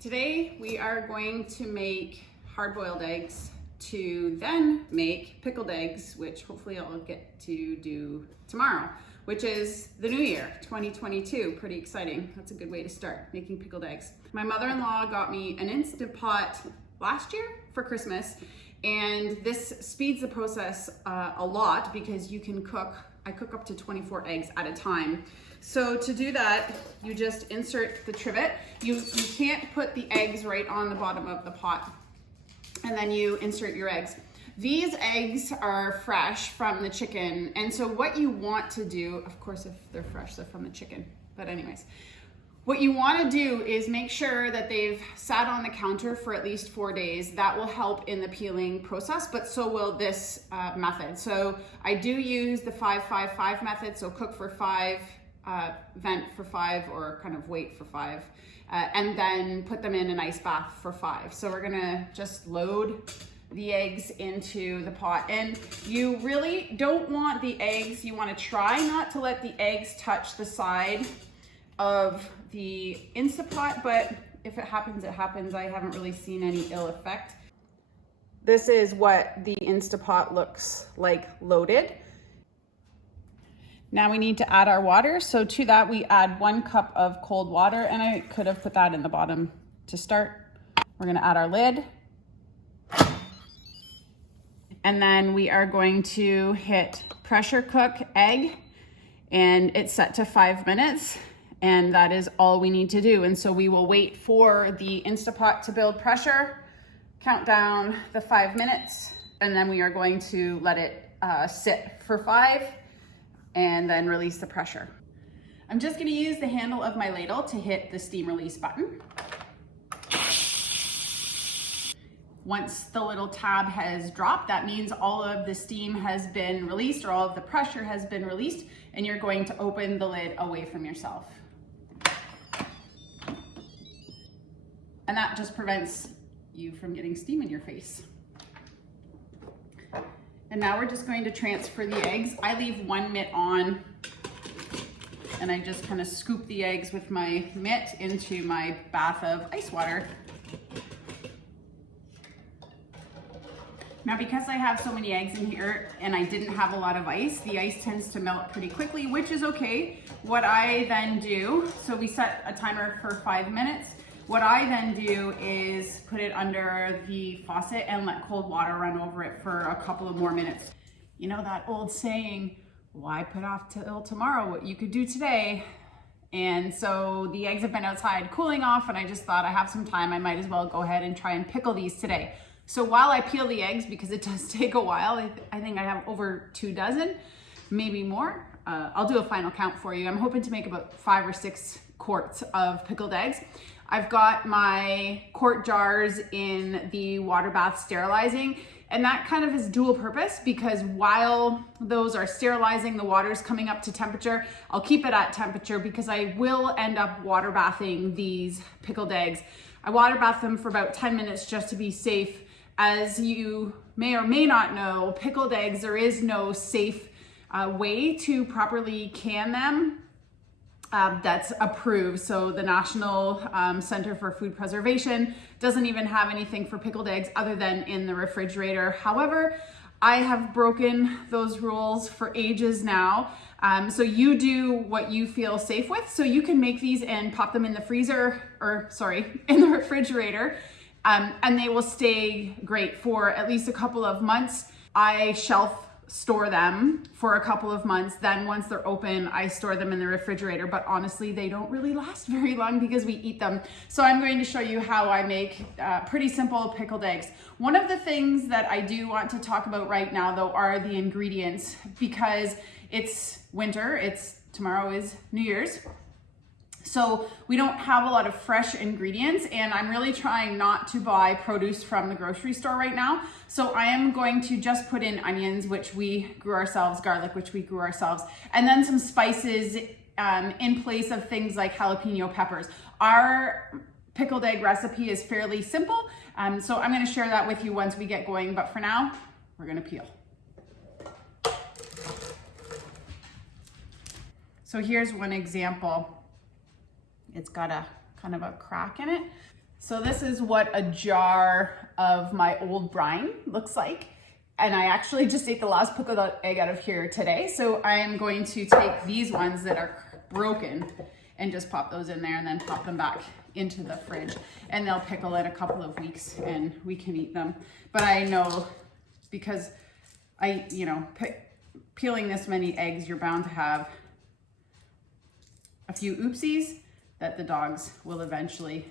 Today we are going to make hard-boiled eggs to then make pickled eggs, which hopefully I'll get to do tomorrow, which is the new year, 2022. Pretty exciting. That's a good way to start, making pickled eggs. My mother-in-law got me an Instant Pot last year for Christmas, and this speeds the process a lot because you can I cook up to 24 eggs at a time. So to do that, you just insert the trivet. You can't put the eggs right on the bottom of the pot, and then you insert your eggs. These eggs are fresh from the chicken, and so what you want to do, of course if they're fresh, they're from the chicken, but anyways, what you want to do is make sure that they've sat on the counter for at least 4 days. That will help in the peeling process, but so will this method. So I do use the 5-5-5 method, so cook for 5, vent for 5, or kind of wait for 5, and then put them in an ice bath for 5. So we're gonna just load the eggs into the pot, and you really don't want the eggs, you want to try not to let the eggs touch the side of the Instant Pot, but if it happens, it happens. I haven't really seen any ill effect. This is what the Instant Pot looks like loaded. Now we need to add our water. So to that, we add 1 cup of cold water, and I could have put that in the bottom to start. We're gonna add our lid. And then we are going to hit pressure cook egg, and it's set to 5 minutes. And that is all we need to do. And so we will wait for the Instant Pot to build pressure, count down the 5 minutes, and then we are going to let it sit for 5 and then release the pressure. I'm just gonna use the handle of my ladle to hit the steam release button. Once the little tab has dropped, that means all of the steam has been released, or all of the pressure has been released, and you're going to open the lid away from yourself. And that just prevents you from getting steam in your face. And now we're just going to transfer the eggs. I leave 1 mitt on, and I just kind of scoop the eggs with my mitt into my bath of ice water. Now, because I have so many eggs in here and I didn't have a lot of ice, the ice tends to melt pretty quickly, which is okay. What I then do, so we set a timer for 5 minutes. What I then do is put it under the faucet and let cold water run over it for a couple of more minutes. You know that old saying, why put off till tomorrow what you could do today? And so the eggs have been outside cooling off, and I just thought I have some time, I might as well go ahead and try and pickle these today. So while I peel the eggs, because it does take a while, I think I have over 2 dozen, maybe more. I'll do a final count for you. I'm hoping to make about 5 or 6 quarts of pickled eggs. I've got my quart jars in the water bath sterilizing, and that kind of is dual purpose, because while those are sterilizing, the water's coming up to temperature. I'll keep it at temperature because I will end up water bathing these pickled eggs. I water bath them for about 10 minutes just to be safe. As you may or may not know, pickled eggs, there is no safe way to properly can them that's approved. So the National Center for Food Preservation doesn't even have anything for pickled eggs other than in the refrigerator. However, I have broken those rules for ages now. So you do what you feel safe with. So you can make these and pop them in the freezer, in the refrigerator. And they will stay great for at least a couple of months. I shelf store them for a couple of months. Then once they're open, I store them in the refrigerator, but honestly, they don't really last very long because we eat them. So I'm going to show you how I make pretty simple pickled eggs. One of the things that I do want to talk about right now though are the ingredients, because it's winter, tomorrow is New Year's. So we don't have a lot of fresh ingredients, and I'm really trying not to buy produce from the grocery store right now. So I am going to just put in onions, which we grew ourselves, garlic, which we grew ourselves, and then some spices in place of things like jalapeno peppers. Our pickled egg recipe is fairly simple, so I'm going to share that with you once we get going, but for now, we're going to peel. So here's one example. It's got a kind of a crack in it. So this is what a jar of my old brine looks like. And I actually just ate the last pickled egg out of here today. So I am going to take these ones that are broken and just pop those in there and then pop them back into the fridge. And they'll pickle in a couple of weeks and we can eat them. But I know because peeling this many eggs, you're bound to have a few oopsies that the dogs will eventually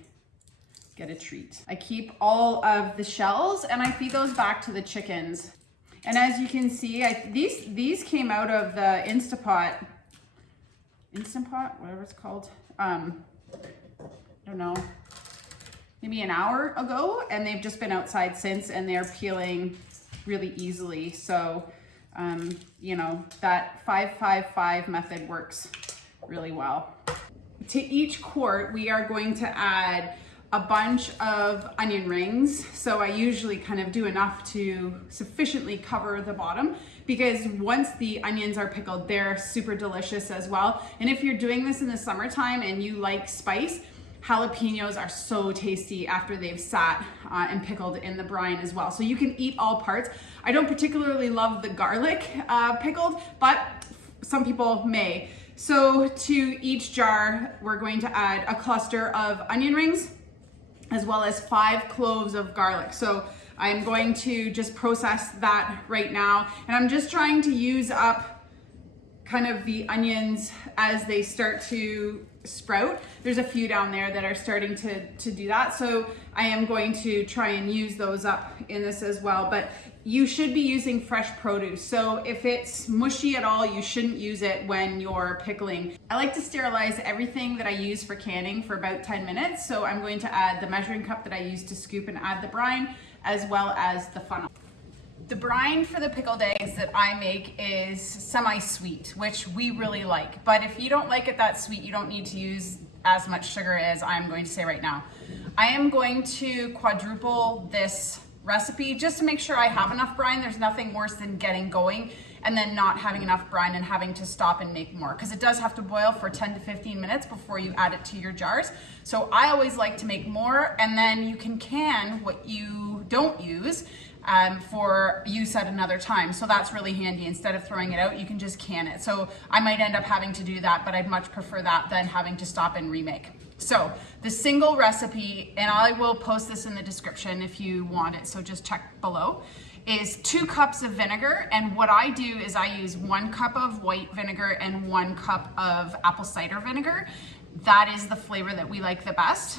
get a treat. I keep all of the shells and I feed those back to the chickens. And as you can see, these came out of the Instant Pot, whatever it's called. I don't know, maybe an hour ago, and they've just been outside since, and they're peeling really easily. So, that 5-5-5 method works really well. To each quart, we are going to add a bunch of onion rings. So I usually kind of do enough to sufficiently cover the bottom, because once the onions are pickled, they're super delicious as well. And if you're doing this in the summertime and you like spice, jalapenos are so tasty after they've sat and pickled in the brine as well. So you can eat all parts. I don't particularly love the garlic pickled, but some people may. So to each jar, we're going to add a cluster of onion rings, as well as 5 cloves of garlic. So I'm going to just process that right now. And I'm just trying to use up kind of the onions as they start to sprout. There's a few down there that are starting to do that. So I am going to try and use those up in this as well. But you should be using fresh produce. So if it's mushy at all, you shouldn't use it when you're pickling. I like to sterilize everything that I use for canning for about 10 minutes. So I'm going to add the measuring cup that I use to scoop and add the brine, as well as the funnel. The brine for the pickled eggs that I make is semi-sweet, which we really like. But if you don't like it that sweet, you don't need to use as much sugar as I'm going to say right now. I am going to quadruple this recipe just to make sure I have enough brine. There's nothing worse than getting going and then not having enough brine and having to stop and make more, because it does have to boil for 10 to 15 minutes before you add it to your jars. So I always like to make more, and then you can what you don't use for use at another time. So that's really handy. Instead of throwing it out, you can just can it. So I might end up having to do that, but I'd much prefer that than having to stop and remake. So the single recipe, and I will post this in the description if you want it, so just check below, is 2 cups of vinegar. And what I do is I use 1 cup of white vinegar and 1 cup of apple cider vinegar. That is the flavor that we like the best.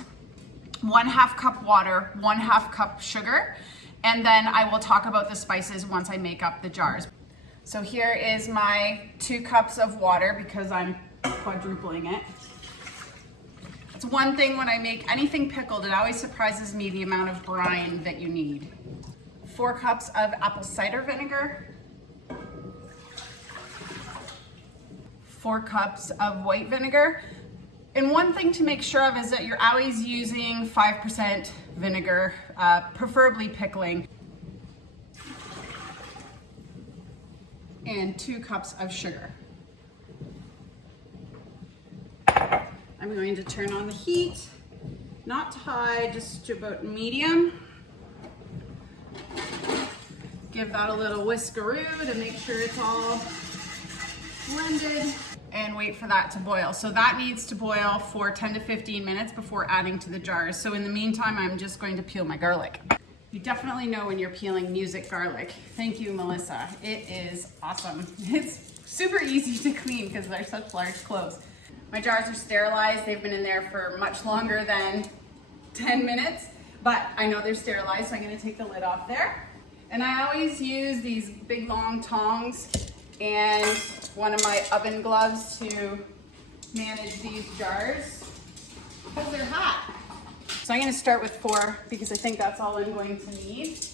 1/2 cup water, 1/2 cup sugar. And then I will talk about the spices once I make up the jars. So here is my 2 cups of water, because I'm quadrupling it. It's one thing when I make anything pickled, it always surprises me the amount of brine that you need. 4 cups of apple cider vinegar. 4 cups of white vinegar. And one thing to make sure of is that you're always using 5% vinegar, preferably pickling. And 2 cups of sugar. I'm going to turn on the heat, not high, just to about medium. Give that a little whiskeroo to make sure it's all blended, and wait for that to boil. So that needs to boil for 10 to 15 minutes before adding to the jars. So in the meantime, I'm just going to peel my garlic. You definitely know when you're peeling music garlic. Thank you, Melissa. It is awesome. It's super easy to clean because they're such large cloves. My jars are sterilized. They've been in there for much longer than 10 minutes, but I know they're sterilized, so I'm gonna take the lid off there. And I always use these big long tongs and one of my oven gloves to manage these jars because they're hot. So I'm gonna start with 4 because I think that's all I'm going to need,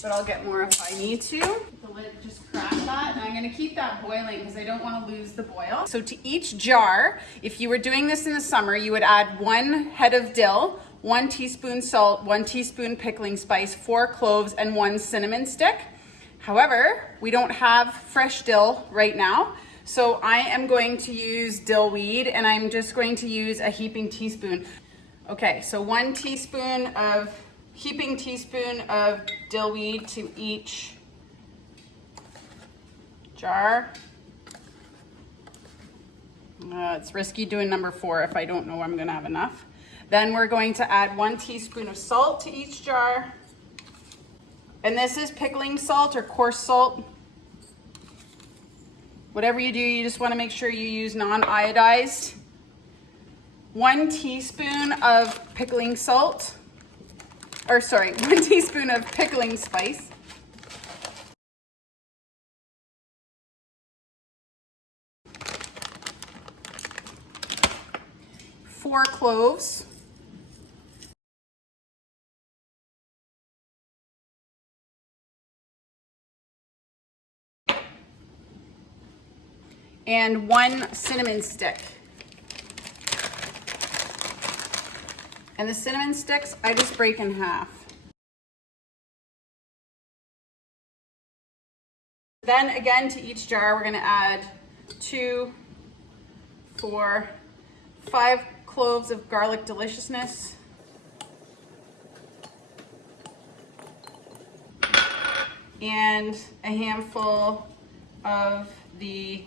but I'll get more if I need to. The lid, just crack that, and I'm gonna keep that boiling because I don't wanna lose the boil. So to each jar, if you were doing this in the summer, you would add 1 head of dill, 1 teaspoon salt, 1 teaspoon pickling spice, 4 cloves, and 1 cinnamon stick. However, we don't have fresh dill right now, so I am going to use dill weed, and I'm just going to use a heaping teaspoon. Okay, so 1 teaspoon of, heaping teaspoon of dill weed to each jar. It's risky doing number 4 if I don't know I'm gonna have enough. Then we're going to add 1 teaspoon of salt to each jar. And this is pickling salt or coarse salt. Whatever you do, you just wanna make sure you use non-iodized. 1 teaspoon of pickling salt, or sorry, 1 teaspoon of pickling spice. 4 cloves. And 1 cinnamon stick. And the cinnamon sticks, I just break in half. Then again, to each jar, we're gonna add 2, 4, 5 cloves of garlic deliciousness. And a handful of the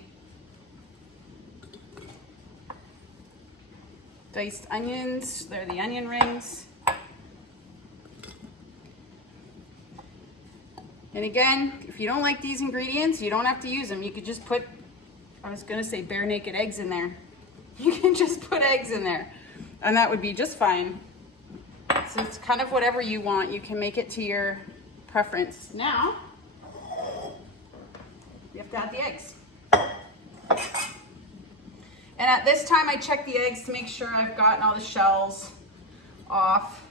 diced onions. They're the onion rings. And again, if you don't like these ingredients, you don't have to use them. You could just put, I was gonna say bare naked eggs in there. You can just put eggs in there and that would be just fine. So it's kind of whatever you want. You can make it to your preference. Now, you have to add the eggs. And at this time, I check the eggs to make sure I've gotten all the shells off.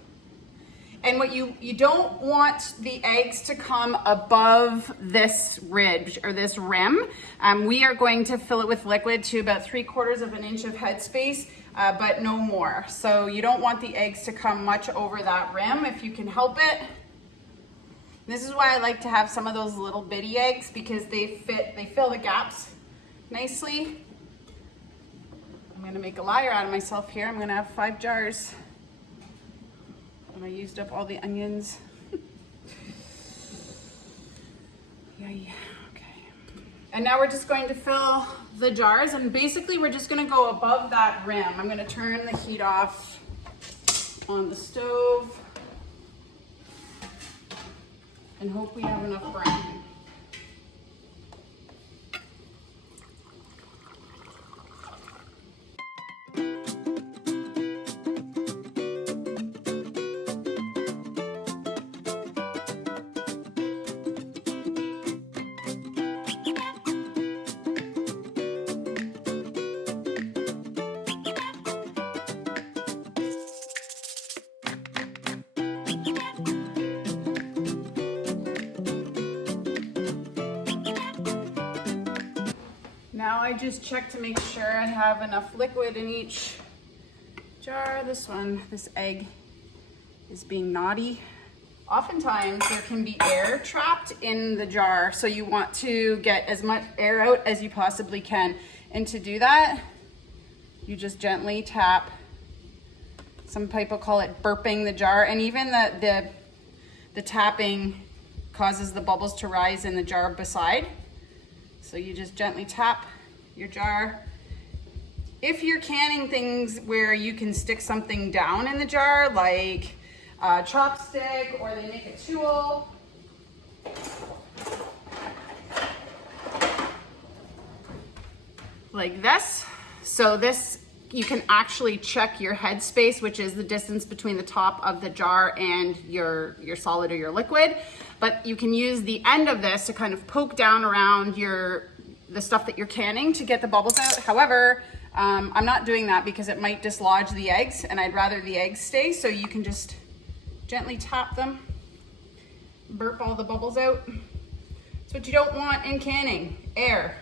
And what you don't want the eggs to come above this ridge or this rim. We are going to fill it with liquid to about 3/4 of an inch of headspace, but no more. So you don't want the eggs to come much over that rim if you can help it. This is why I like to have some of those little bitty eggs, because they fill the gaps nicely. I'm gonna make a liar out of myself here. I'm gonna have 5 jars. And I used up all the onions. Yay, okay. And now we're just going to fill the jars, and basically we're just gonna go above that rim. I'm gonna turn the heat off on the stove and hope we have enough brine. Now I just check to make sure I have enough liquid in each jar. This egg is being naughty. Oftentimes there can be air trapped in the jar, so you want to get as much air out as you possibly can. And to do that, you just gently tap. Some people call it burping the jar, and even the tapping causes the bubbles to rise in the jar beside. So you just gently tap your jar. If you're canning things where you can stick something down in the jar, like a chopstick, or they make a tool, like this. So this, you can actually check your headspace, which is the distance between the top of the jar and your solid or your liquid. But you can use the end of this to kind of poke down around the stuff that you're canning to get the bubbles out. However, I'm not doing that because it might dislodge the eggs, and I'd rather the eggs stay. So you can just gently tap them, burp all the bubbles out. It's what you don't want in canning, air.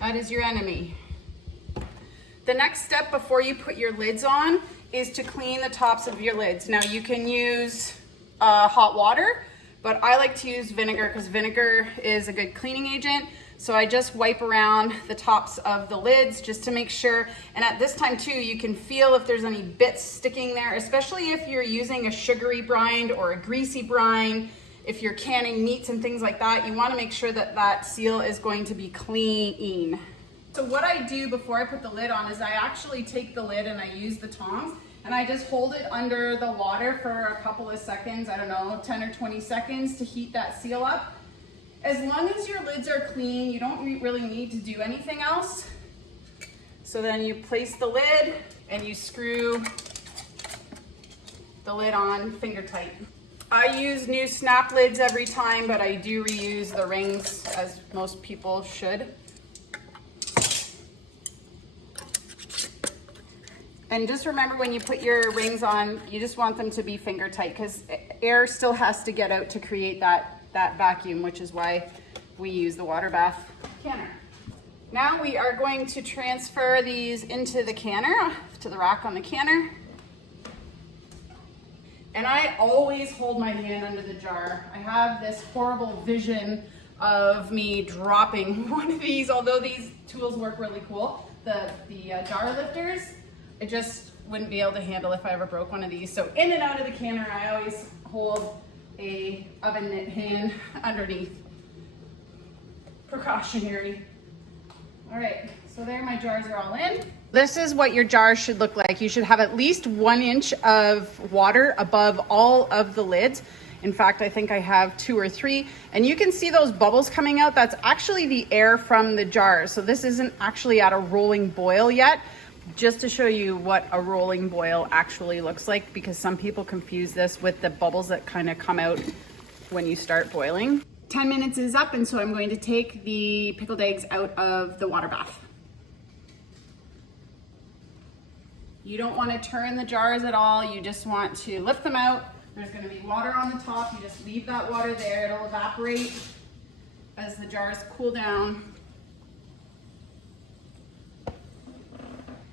That is your enemy. The next step before you put your lids on is to clean the tops of your lids. Now you can use hot water, but I like to use vinegar because vinegar is a good cleaning agent. So I just wipe around the tops of the lids just to make sure. And at this time too, you can feel if there's any bits sticking there, especially if you're using a sugary brine or a greasy brine. If you're canning meats and things like that, you want to make sure that that seal is going to be clean. So what I do before I put the lid on is I actually take the lid and I use the tongs and I just hold it under the water for a couple of seconds, I don't know, 10 or 20 seconds to heat that seal up. As long as your lids are clean, you don't really need to do anything else. So then you place the lid and you screw the lid on finger tight. I use new snap lids every time, but I do reuse the rings as most people should. And just remember when you put your rings on, you just want them to be finger tight because air still has to get out to create that vacuum, which is why we use the water bath canner. Now we are going to transfer these into the canner, to the rack on the canner. And I always hold my hand under the jar. I have this horrible vision of me dropping one of these, although these tools work really cool. The jar lifters, I just wouldn't be able to handle if I ever broke one of these. So in and out of the canner, I always hold a oven mitt hand underneath. Precautionary. All right, so there my jars are all in. This is what your jars should look like. You should have at least 1 inch of water above all of the lids. In fact, I think I have 2 or 3. And you can see those bubbles coming out. That's actually the air from the jars. So this isn't actually at a rolling boil yet. Just to show you what a rolling boil actually looks like, because some people confuse this with the bubbles that kind of come out when you start boiling. 10 minutes is up, and so I'm going to take the pickled eggs out of the water bath. You don't want to turn the jars at all. You just want to lift them out. There's going to be water on the top. You just leave that water there. It'll evaporate as the jars cool down.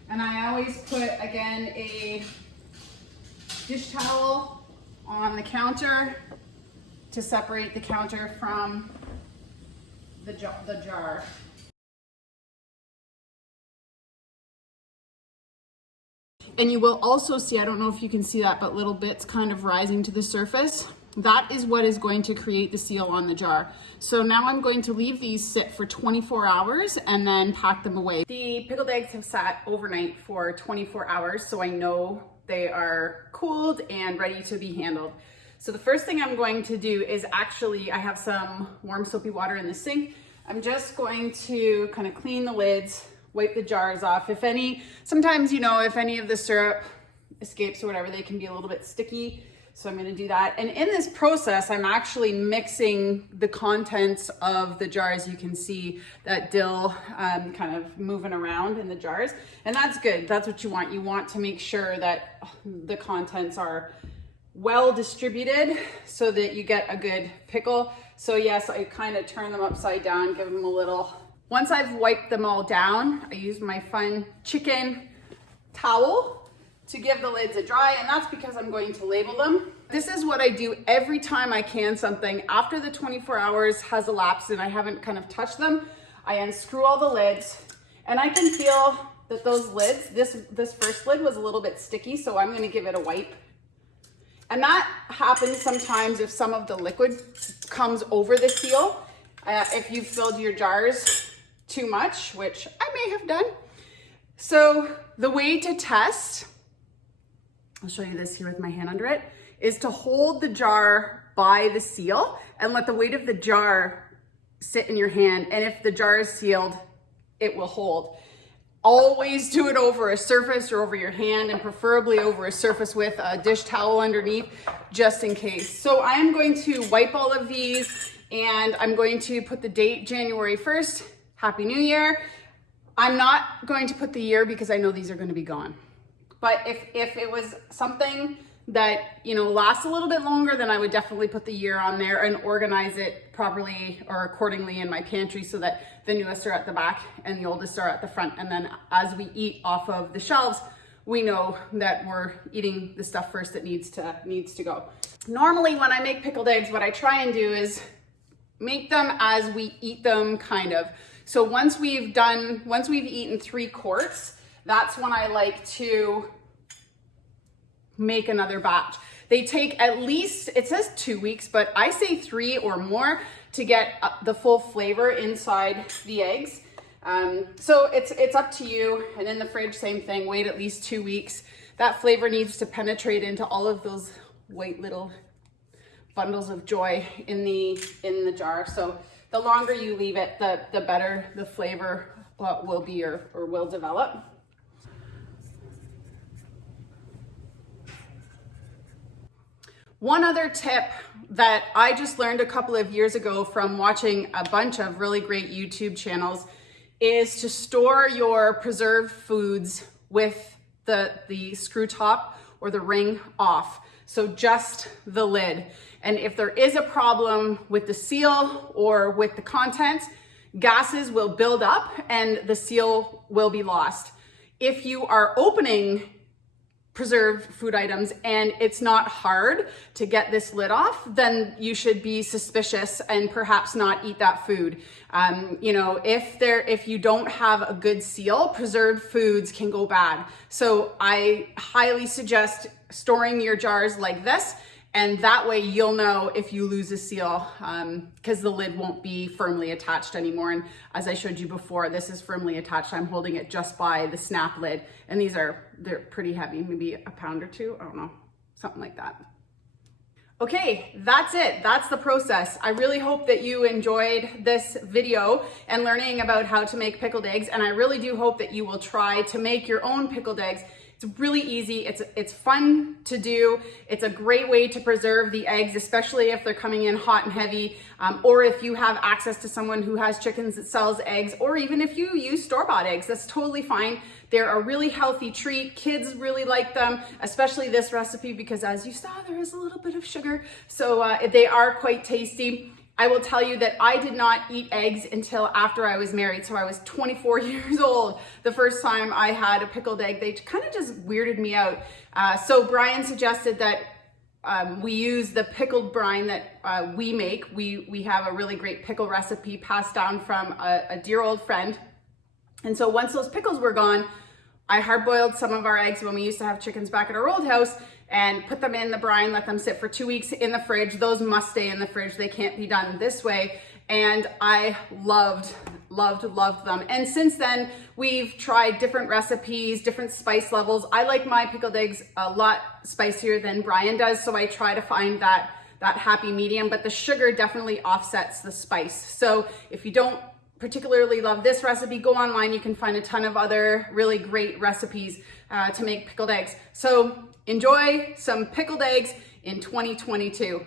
And I always put, again, a dish towel on the counter to separate the counter from the jar. And you will also see, I don't know if you can see that, but little bits kind of rising to the surface. That is what is going to create the seal on the jar. So now I'm going to leave these sit for 24 hours and then pack them away. The pickled eggs have sat overnight for 24 hours, so I know they are cooled and ready to be handled. So the first thing I'm going to do is actually, I have some warm soapy water in the sink. I'm just going to kind of clean the lids, wipe the jars off. If any, sometimes, you know, if any of the syrup escapes or whatever, they can be a little bit sticky. So I'm going to do that. And in this process, I'm actually mixing the contents of the jars. You can see that dill kind of moving around in the jars. And that's good. That's what you want. You want to make sure that the contents are well distributed so that you get a good pickle. So yes, I kind of turn them upside down, give them a little. Once I've wiped them all down, I use my fun chicken towel to give the lids a dry, and that's because I'm going to label them. This is what I do every time I can something. After the 24 hours has elapsed and I haven't kind of touched them, I unscrew all the lids, and I can feel that those lids, this first lid was a little bit sticky, so I'm gonna give it a wipe. And that happens sometimes if some of the liquid comes over the seal. If you've filled your jars too much, which I may have done. So the way to test, I'll show you this here with my hand under it, is to hold the jar by the seal and let the weight of the jar sit in your hand. And if the jar is sealed, it will hold. Always do it over a surface or over your hand, and preferably over a surface with a dish towel underneath, just in case. So I am going to wipe all of these, and I'm going to put the date January 1st. Happy New Year. I'm not going to put the year because I know these are going to be gone. But if it was something that, you know, lasts a little bit longer, then I would definitely put the year on there and organize it properly or accordingly in my pantry so that the newest are at the back and the oldest are at the front. And then as we eat off of the shelves, we know that we're eating the stuff first that needs to go. Normally when I make pickled eggs, what I try and do is make them as we eat them, kind of. So once we've eaten 3 quarts, that's when I like to make another batch. They take at least, it says 2 weeks, but I say 3 or more to get the full flavor inside the eggs. So it's up to you. And in the fridge, same thing, wait at least 2 weeks. That flavor needs to penetrate into all of those white little bundles of joy in the jar. So the longer you leave it, the better the flavor will be or will develop. One other tip that I just learned a couple of years ago from watching a bunch of really great YouTube channels is to store your preserved foods with the screw top or the ring off. So just the lid. And if there is a problem with the seal or with the contents, gases will build up and the seal will be lost. If you are opening preserved food items and it's not hard to get this lid off, then you should be suspicious and perhaps not eat that food. You know, if you don't have a good seal, preserved foods can go bad. So I highly suggest storing your jars like this, and that way you'll know if you lose a seal, because the lid won't be firmly attached anymore. And as I showed you before, this is firmly attached. I'm holding it just by the snap lid, and they're pretty heavy, maybe a pound or 2, I don't know, something like that. Okay, that's it. That's the process. I really hope that you enjoyed this video and learning about how to make pickled eggs, and I really do hope that you will try to make your own pickled eggs. It's really easy. It's fun to do. It's a great way to preserve the eggs, especially if they're coming in hot and heavy, or if you have access to someone who has chickens that sells eggs, or even if you use store-bought eggs, that's totally fine. They're a really healthy treat. Kids really like them, especially this recipe, because as you saw, there is a little bit of sugar. So they are quite tasty. I will tell you that I did not eat eggs until after I was married. So I was 24 years old the first time I had a pickled egg. They kind of just weirded me out. So Brian suggested that we use the pickled brine that we make. We have a really great pickle recipe passed down from a dear old friend. And so once those pickles were gone, I hard-boiled some of our eggs when we used to have chickens back at our old house and put them in the brine, let them sit for 2 weeks in the fridge. Those must stay in the fridge. They can't be done this way. And I loved them. And since then, we've tried different recipes, different spice levels. I like my pickled eggs a lot spicier than Brian does, so I try to find that happy medium, but the sugar definitely offsets the spice. So if you don't particularly love this recipe, go online. You can find a ton of other really great recipes to make pickled eggs. So enjoy some pickled eggs in 2022.